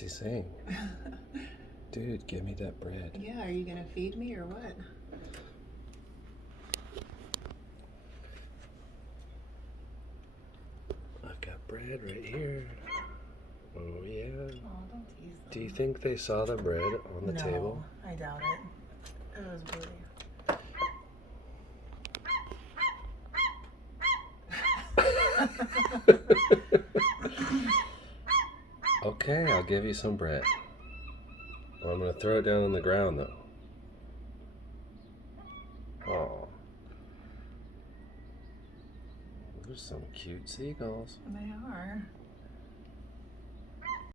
What's he saying? Dude, give me that bread. Yeah, are you gonna feed me or what? I've got bread right here. Oh yeah. Oh, don't tease them. Do you think they saw the bread on the table? I doubt it. It was Booty. Okay, I'll give you some bread. Well, I'm going to throw it down on the ground, though. Oh. There's some cute seagulls. They are.